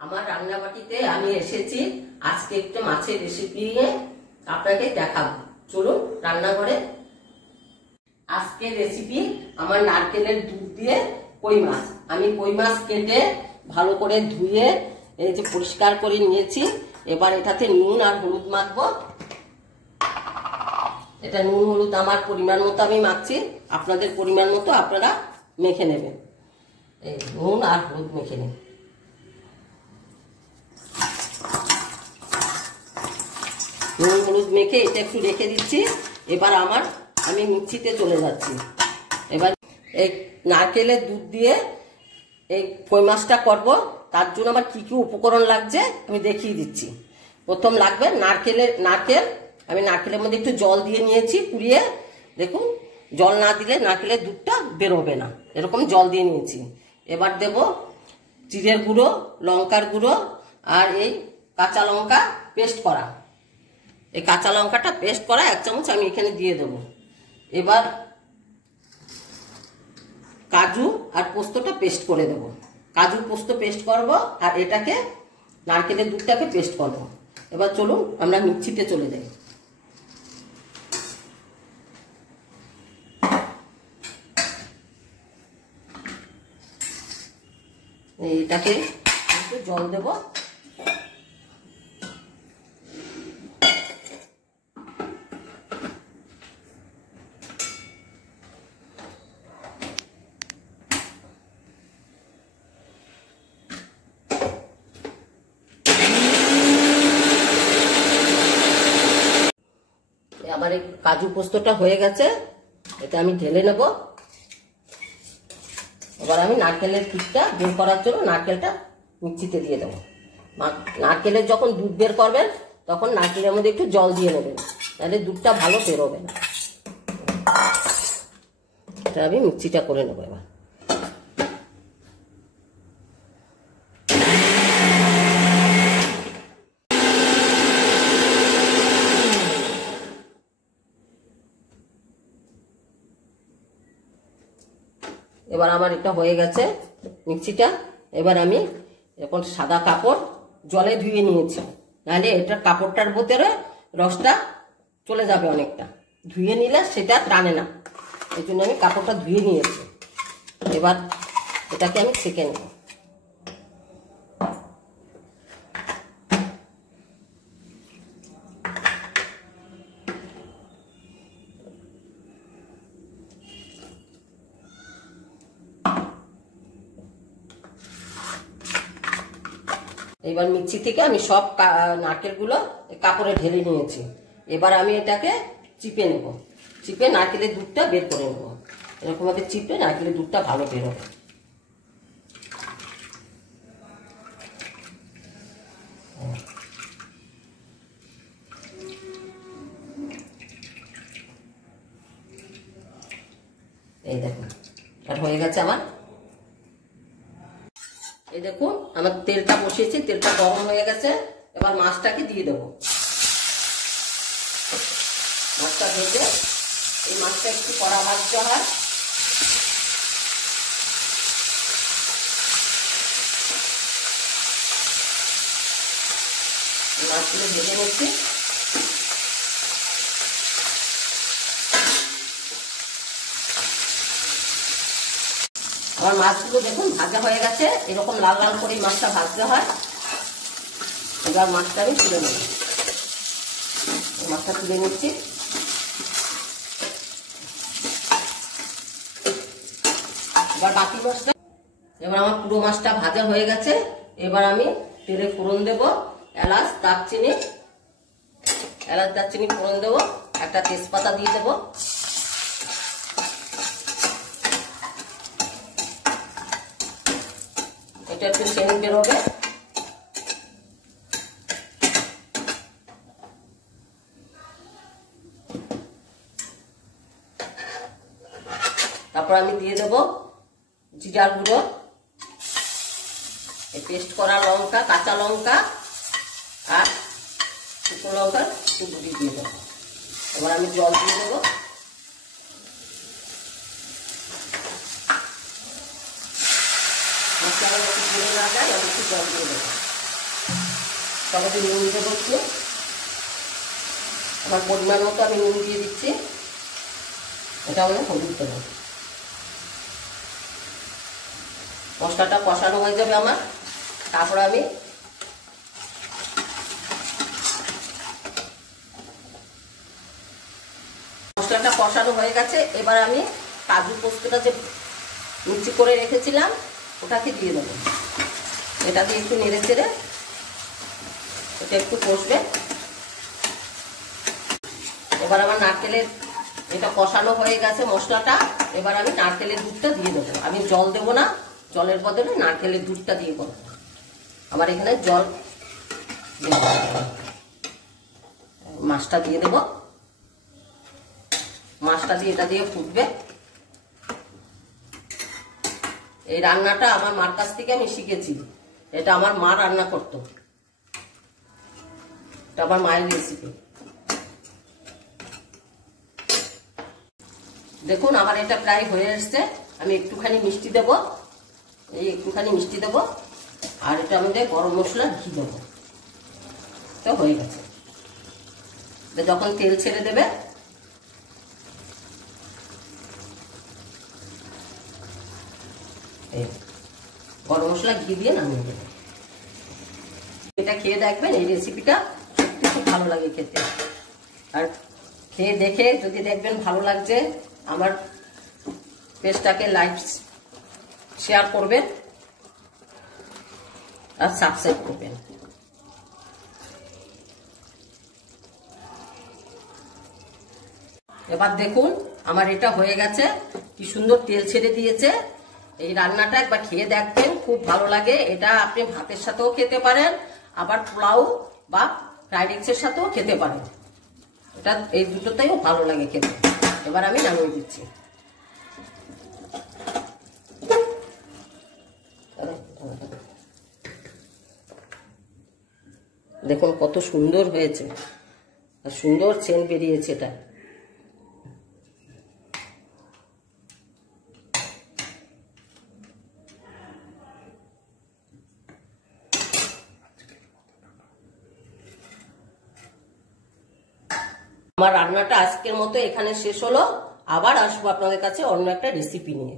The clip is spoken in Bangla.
আমার রান্নাবাটিতে আমি এসেছি আজকে একটা মাছের রেসিপি নিয়ে আপনাকে দেখাবো। চলুন রান্নাঘরে। আজকে রেসিপি আমার নারকেলের দুধ দিয়ে কই মাছ। আমি কই মাছ কেটে ভালো করে ধুয়ে এই যে পরিষ্কার করে নিয়েছি। এবার এটাতে নুন আর হলুদ মাখবো। এটা নুন হলুদ আমার পরিমাণ মতো আমি মাখছি, আপনাদের পরিমাণ মতো আপনারা মেখে নেবেন। এই নুন আর হলুদ মেখে নেবেন। নুন হলুদ মেখে এটা একটু রেখে দিচ্ছি। এবার আমি মিক্সিতে চলে যাচ্ছি। এবার এই নারকেলের দুধ দিয়ে এই কই মাছটা করবো। তার জন্য আমার কি কি উপকরণ লাগছে আমি দেখিয়ে দিচ্ছি। প্রথম লাগবে নারকেল। আমি নারকেলের মধ্যে একটু জল দিয়ে নিয়েছি কুড়িয়ে। দেখুন, জল না দিলে নারকেলের দুধটা বেরোবে না, এরকম জল দিয়ে নিয়েছি। এবার দেব জিরের গুঁড়ো, লঙ্কার গুঁড়ো আর এই কাঁচা লঙ্কা পেস্ট করা। এই কাঁচা লঙ্কাটা পেস্ট করা 1 চামচ আমি এখানে দিয়ে দেবো। এবার কাজু আর পোস্তটা পেস্ট করে দেব। কাজু পোস্ত পেস্ট করব আর এটাকে নারকেলের দুধটাকে পেস্ট করব। এবার চলুন আমরা মিক্সিতে চলে যাই। এটাকে একটু জল দেব। আমার এই কাজু পোস্তটা হয়ে গেছে, এটা আমি ঢেলে নেব। এবার আমি নারকেলের দুধটা বের করার জন্য নারকেলটা মিক্সিতে দিয়ে দেবো। নারকেলের যখন দুধ বের করবেন তখন নারকেলের মধ্যে একটু জল দিয়ে নেবেন, তাহলে দুধটা ভালো বেরোবে না। এটা আমি মিক্সিটা করে নেবো। এবার আমার এটা হয়ে গেছে মিক্সিটা। এবার আমি এখন সাদা কাপড় জলে ধুয়ে নিয়েছি, নাহলে এটা কাপড়টার ভিতরে রসটা চলে যাবে অনেকটা। ধুয়ে নিলে সেটা টানে না, এই জন্য আমি কাপড়টা ধুয়ে নিয়েছি। এবার এটাকে আমি ছেঁকে নেব। এবার মিক্সি থেকে আমি সব নারকেলগুলো কাপড়ে ঢেলে নিয়েছি। এবার আমি এটাকে চিপে নেব। চিপে নারকেলের দুধটা বের করে নেব। এরকম ভাবে চিপে নারকেলের দুধটা ভালো বেরোবে। এই দেখুন, আর হয়ে গেছে আমার। এই দেখুন আমার তেলটা বসিয়েছি, তেলটা গরম হয়ে গেছে। এবার মাছটাকে দিয়ে দেবো। মাছটা ভেজে, এই মাছটা একটু কড়া ভাজতে হয়। মাছগুলো ভেজে নিচ্ছি। আমার মাছগুলো দেখুন ভাজা হয়ে গেছে। এরকম লাল লাল করে মাছটা ভাজতে হয়। এবার মাছটা আমি তুলে নেব। মাছটা তুলে নিচ্ছি। এবার বাকি মাছটা, এবার আমার পুরো মাছটা ভাজা হয়ে গেছে। এবার আমি তেলে ফোড়ন দেব। এলাচ দারচিনি ফোড়ন দেবো। একটা তেজপাতা দিয়ে দেবো। এটা একটু সেন্ট বেরোবে। তারপর আমি দিয়ে দেবো জিরার গুঁড়ো, পেস্ট করা লঙ্কা, কাঁচা লঙ্কা আর শুকনো লঙ্কার গুঁড়ি দিয়ে দেবো। এবার আমি জল দিয়ে দেবো। মশলা একটু পুড়ে না যায়, আমি একটু জল দিয়ে দেবো। টমেটো নুন দেবো একটু, আমার পরিমাণ মতো আমি নুন দিয়ে দিচ্ছি। এটা আমি হলুদ দেবো। মশলাটা কষানো হয়ে যাবে আমার, তারপরে আমি মশলাটা কষানো হয়ে গেছে। এবার আমি কাজু পোস্তটা যে মিক্সি করে রেখেছিলাম ওটাকে দিয়ে দেবো। এটা দিয়ে একটু নেড়ে চেড়ে এটা একটু কষবে। এবার আমার নারকেলের এটা কষানো হয়ে গেছে মশলাটা। এবার আমি নারকেলের দুধটা দিয়ে দেবো। আমি জল দেবো না, জলের বদলে নারকেলের দুধটা দিয়ে করবো। আমার এখানে জল মাছটা দিয়ে দেবো। মাছটা দিয়ে এটা দিয়ে ফুটবে। এই রান্নাটা আমার মার কাছ থেকে আমি শিখেছি। এটা আমার মা রান্না করতো, এটা আমার মায়ের রেসিপি। দেখুন আমার এটা প্রায় হয়ে এসছে। আমি একটুখানি মিষ্টি দেব, এই একটুখানি মিষ্টি দেব, আর এটা আমাদের গরম মশলা ঘি দেবো। এটা হয়ে গেছে। যখন তেল ছেড়ে দেবে গরম মশলা ঘি দিয়ে নামিয়ে দেবে। এটা খেয়ে দেখবেন, এই রেসিপিটা সত্যি খুব ভালো লাগে খেতে। আর খেয়ে দেখে যদি দেখবেন ভালো লাগছে, আমার পেজটাকে লাইক শেয়ার করবেন আর সাবস্ক্রাইব করবেন। এবার দেখুন আমার এটা হয়ে গেছে, কি সুন্দর তেল ছেড়ে দিয়েছে। এই রান্নাটা একবার খেয়ে দেখবেন, খুব ভালো লাগে। এটা আপনি ভাতের সাথেও খেতে পারেন, আবার পোলাও বা ফ্রাইড রাইসের সাথেও খেতে পারেন। এটা এই দুটোতেও ভালো লাগে খেতে। এবার আমি নামিয়ে দিচ্ছি। দেখুন কত সুন্দর হয়েছে, সুন্দর সেন্ট বেরিয়েছে। এটা আমার রান্নাটা আজকের মতো এখানে শেষ হলো। আবার আসবো আপনাদের কাছে অন্য একটা রেসিপি নিয়ে।